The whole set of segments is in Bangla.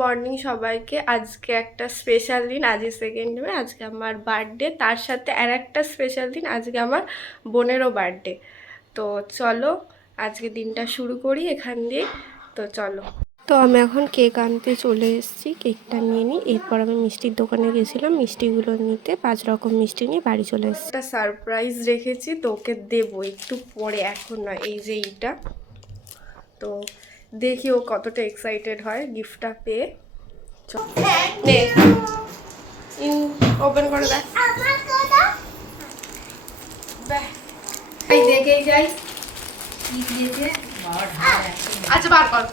মর্নিং সবাইকে। আজকে একটা স্পেশাল দিন, আজকে 2nd মে, আজকে আমার বার্থডে। তার সাথে আর একটা স্পেশাল দিন, আজকে আমার বোনেরও বার্থডে। তো চলো আজকে দিনটা শুরু করি এখান দিয়ে। তো চলো। তো আমি এখন কেক আনতে চলে এসেছি, কেকটা নিয়ে নিই। এরপর আমি মিষ্টির দোকানে গেছিলাম মিষ্টিগুলো নিতে, 5 রকম মিষ্টি নিয়ে বাড়ি চলে এসেছি। একটা সারপ্রাইজ রেখেছি, তো ওকে দেবো একটু পরে, এখন নয়। এই যে এইটা, তো দেখি ও কতটা এক্সাইটেড হয় গিফটটা পেয়ে। নে ওপেন করে দেখ। এই দেখেই যাই কি দিয়েছে। আচ্ছা বার কর।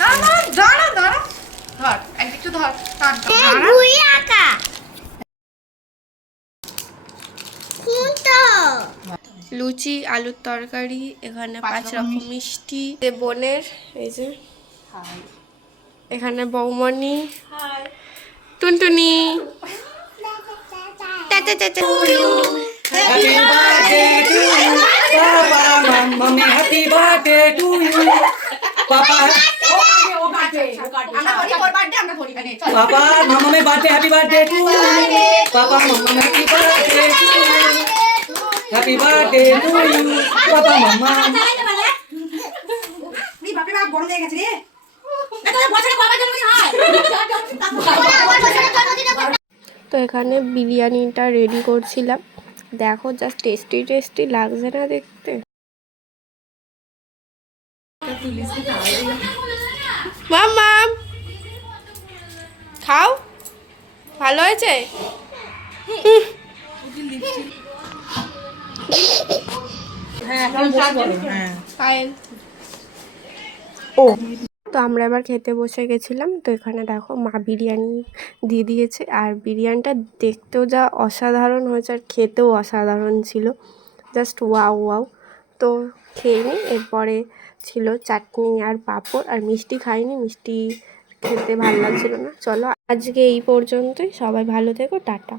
দাঁড়া দাঁড়া দাঁড়া, ধর একটু ধর। লুচি, আলুর তরকারি, এখানে 5 রকম মিষ্টি। বোনের এই যে, এখানে বৌমনি, টুনটুনি, Happy birthday to you, Papa. Papa, Mama, happy birthday to you. Papa, Mama, happy birthday to you. Happy birthday to you, Papa, Mama. তো এখানে বিরিয়ানিটা রেডি করছিলাম। দেখো জাস্ট টেস্টি টেস্টি লাগছে না দেখতে। মাম্মাম খাও, ভালো হয়েছে। ও তো আমরা এবার খেতে বসে গেছিলাম। তো এখানে দেখো মা বিরিয়ানি দিয়ে দিয়েছে, আর বিরিয়ানিটা দেখতেও যা অসাধারণ হয়েছে আর খেতেও অসাধারণ ছিল, জাস্ট ওয়াও ওয়াও। তো খেয়ে নিই। এরপরে ছিল চাটনি আর পাঁপড়, আর মিষ্টি খাইনি, মিষ্টি খেতে ভালো লাগছিল না। চলো আজকে এই পর্যন্তই, সবাই ভালো থেকো, টাটা।